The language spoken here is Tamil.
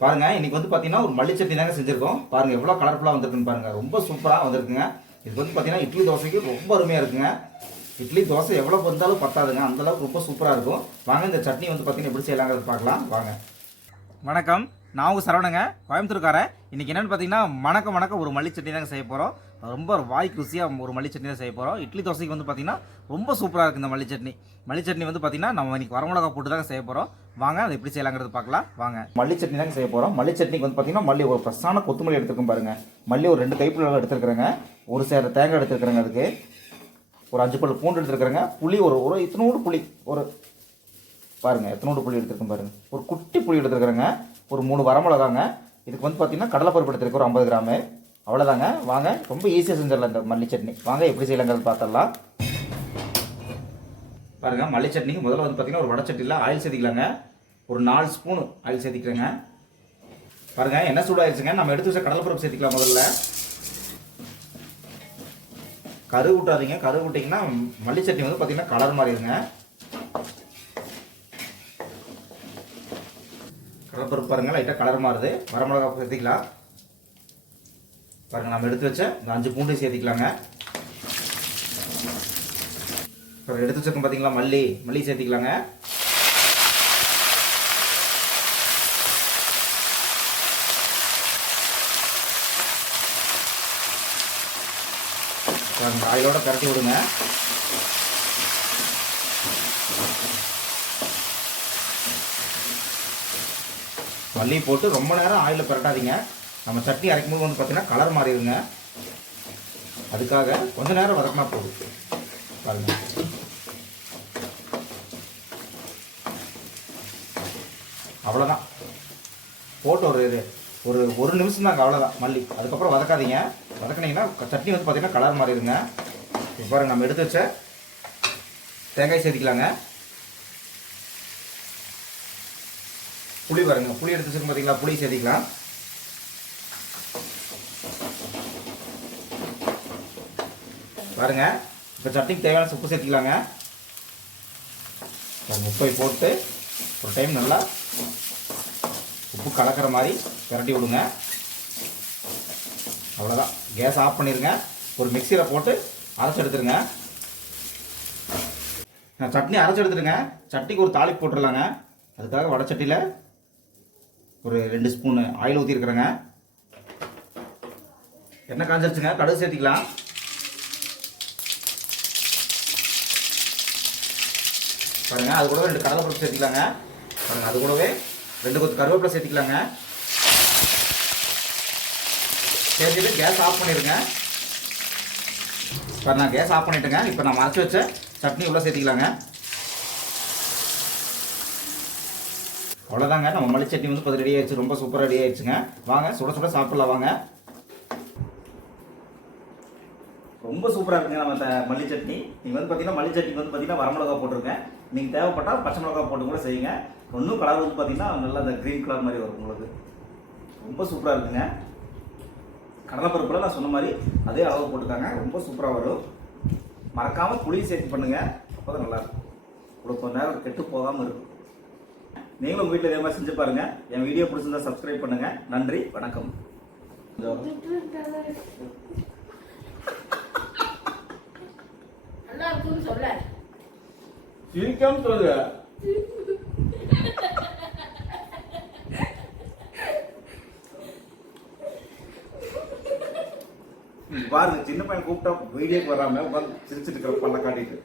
பாருங்க இன்னைக்கு வந்து பார்த்தீங்கன்னா ஒரு மல்லி சட்னி தாங்க செஞ்சிருக்கோம். பாருங்க எவ்வளோ கலர்ஃபுல்லாக வந்திருக்குன்னு பாருங்க. ரொம்ப சூப்பராக வந்திருக்குங்க. இது வந்து பார்த்தீங்கன்னா இட்லி தோசைக்கு ரொம்ப அருமையாக இருக்குங்க. இட்லி தோசை எவ்வளோ வந்தாலும் பத்தாதுங்க. அந்த அளவுக்கு ரொம்ப சூப்பராக இருக்கும். வாங்க இந்த சட்னி வந்து பார்த்தீங்கன்னா எப்படி செய்யலாங்கிறது பார்க்கலாம். வாங்க. வணக்கம். நான் உங்கள் சரவணங்க கோயம்புத்தூர்காரன். இன்றைக்கி என்னென்னு பார்த்தீங்கன்னா மணக்க மணக்க ஒரு மல்லி சட்னி தாங்க செய்ய போகிறோம் ரொம்ப வாய் ருசியாக ஒரு மல்லி சட்னி தான் செய்ய போகிறோம் இட்லி தோசைக்கு வந்து பார்த்தீங்கன்னா ரொம்ப சூப்பராக இருக்குது இந்த மல்லி சட்னி. மல்லி சட்னி வந்து பார்த்தீங்கன்னா நம்ம இன்றைக்கி வரமிளகா போட்டு தாங்க செய்ய போகிறோம் வாங்க அதை எப்படி செய்யலாங்கிறது பார்க்கலாம் வாங்க. மல்லி சட்னி தாங்க செய்ய போகிறோம் மல்லி சட்னிக்கு வந்து பார்த்தீங்கன்னா மல்லி ஒரு ஃப்ரெஷ்ஷான கொத்தமல்லி எடுத்துருக்கோம் பாருங்கள் மல்லி ஒரு ரெண்டு கைப்புள்ள எடுத்துருக்குறேங்க. ஒரு சேர தேங்காய் எடுத்துருக்குறேங்க அதுக்கு. ஒரு அஞ்சு பல் பூண்டு எடுத்துருக்குறேங்க. புளி ஒரு ஒரு இத்தனோடு புளி. ஒரு பாருங்கள் எத்தனோடு புளி எடுத்துருக்கோம் பாருங்கள் ஒரு குட்டி புளி எடுத்துருக்குறேங்க. ஒரு மூணு வரமிளகாங்க இதுக்கு வந்து பார்த்தீங்கன்னா கடலைப்பருப்பு எடுத்துருக்கு ஒரு ஐம்பது கிராமு. அவ்வளோதாங்க வாங்க ரொம்ப ஈஸியாக செஞ்சிடலாம் இந்த மல்லி சட்னி. வாங்க எப்படி செய்யலாங்கிறது பார்த்துடலாம். பாருங்க மல்லி சட்னிக்கு முதல்ல வந்து பார்த்தீங்கன்னா ஒரு வடச்சட்டியில் ஆயில் சேர்த்திக்கலாங்க ஒரு நாலு ஸ்பூன் ஆயில் சேர்த்திக்கிறேங்க பாருங்க என்ன சூடாயிருச்சுங்க. நம்ம எடுத்து வச்ச கடலைப்பருப்பு சேர்த்திக்கலாம் முதல்ல. கரு விட்டாதீங்க கரு விட்டிங்கன்னா மல்லி சட்னி வந்து பார்த்தீங்கன்னா கலர் மாறிடுங்க. கடலைப்பருப்பு பாருங்கள் லைட்டாக கலர் மாறுது. வரமிளகா சேர்த்திக்கலாம். பாருங்கள் நம்ம எடுத்து வச்ச இந்த அஞ்சு பூண்டு சேர்த்திக்கலாங்க. அப்புறம் எடுத்து வச்சிருக்கோம் பார்த்தீங்களா மல்லி. மல்லி சேர்த்திக்கலாங்க. பாருங்க ஆயிலோட கரட்டி விடுங்க. மல்லி போட்டு ரொம்ப நேரம் ஆயிலில் பரட்டாதீங்க. நம்ம சட்னி அரைக்கும் போது வந்து பார்த்தீங்கன்னா கலர் மாறிடுங்க. அதுக்காக கொஞ்ச நேரம் வதக்கினா போதும். பாருங்க. அவ்வளோதான் போட்டு ஒரு இது ஒரு ஒரு நிமிஷம் தாங்க அவ்வளோதான் மல்லி. அதுக்கப்புறம் வதக்காதீங்க. வதக்குனீங்கன்னா சட்னி வந்து பார்த்தீங்கன்னா கலர் மாறிடுங்க. இப்போ பாருங்க நம்ம எடுத்து வச்ச தேங்காய் சேர்த்துக்கலாங்க. புளி பாருங்க. புளி எடுத்து வச்சிருக்கோம் பார்த்தீங்களா புளி சேர்த்திக்கலாம். பாருங்க. இப்போ சட்னிக்கு தேவையான உப்பு சேர்த்திக்கலாங்க. ஒரு உப்பை போட்டு ஒரு டைம் நல்லா உப்பு கலக்கிற மாதிரி பிரட்டி விடுங்க. அவ்வளோதான் கேஸ் ஆஃப் பண்ணிடுங்க ஒரு மிக்சியில் போட்டு அரைச்சி எடுத்துருங்க. நான் சட்னி அரைச்சி எடுத்துருங்க. சட்னிக்கு ஒரு தாளிப்பு போட்டுடலாங்க. அதுக்காக வடச்சட்டியில் ஒரு ரெண்டு ஸ்பூனு ஆயில் ஊற்றிருக்கிறேங்க எண்ணெய் காஞ்சிருச்சுங்க. கடுகு சேர்த்திக்கலாம். பாருங்க அது கூடவே ரெண்டு கடலைப்பருப்பு சேர்த்திக்கலாங்க. பாருங்க அது கூடவே ரெண்டு கொத்து கருவேப்பிலை சேர்த்திக்கலாங்க. சேர்த்துட்டு கேஸ் ஆஃப் பண்ணிடுங்க. இப்போ நான் கேஸ் ஆஃப் பண்ணிட்டேங்க. இப்போ நான் மறைச்சி வச்ச சட்னி உள்ளே சேர்த்திக்கலாங்க. அவ்வளோதாங்க நம்ம மல்லி சட்னி வந்து இப்போ ரெடி ஆயிடுச்சு. ரொம்ப சூப்பராக ரெடி ஆயிடுச்சுங்க. வாங்க சுட சுட சாப்பிடலாம் வாங்க. ரொம்ப சூப்பராக இருக்குங்க நம்ம இந்த மல்லி சட்னி. நீங்கள் வந்து பார்த்தீங்கன்னா மல்லி வந்து பார்த்தீங்கன்னா வரமிளகா போட்டிருக்கேன். நீங்கள் தேவைப்பட்டால் பச்சை மிளகா போட்டு கூட செய்யுங்க. ஒன்றும் கலர் வந்து பார்த்தீங்கன்னா நல்லா அந்த க்ரீன் கலர் மாதிரி வரும் உங்களுக்கு. ரொம்ப சூப்பராக இருக்குங்க. கடலைப்பருப்பில் நான் சொன்ன மாதிரி அதே அளவு போட்டுக்காங்க. ரொம்ப சூப்பராக வரும். மறக்காமல் புளி சேர்த்து பண்ணுங்கள் அப்போ தான் நல்லாயிருக்கும் இவ்வளோ கொஞ்ச நேரம் கெட்டு போகாமல் இருக்கும். நீங்களும் வீட்டில் இதே மாதிரி செஞ்சு பாருங்க. என் வீடியோ பிடிச்சிருந்தா சப்ஸ்கிரைப் பண்ணுங்க. நன்றி வணக்கம். நல்லா இருக்குன்னு சொல்ல. சிரிக்காம சொல்லுங்க. பாருங்க சின்ன பையன் கூப்பிட்டா வீடியோக்கு வராம உட்காந்து சிரிச்சிட்டு இருக்கிற பண்ண காட்டிட்டு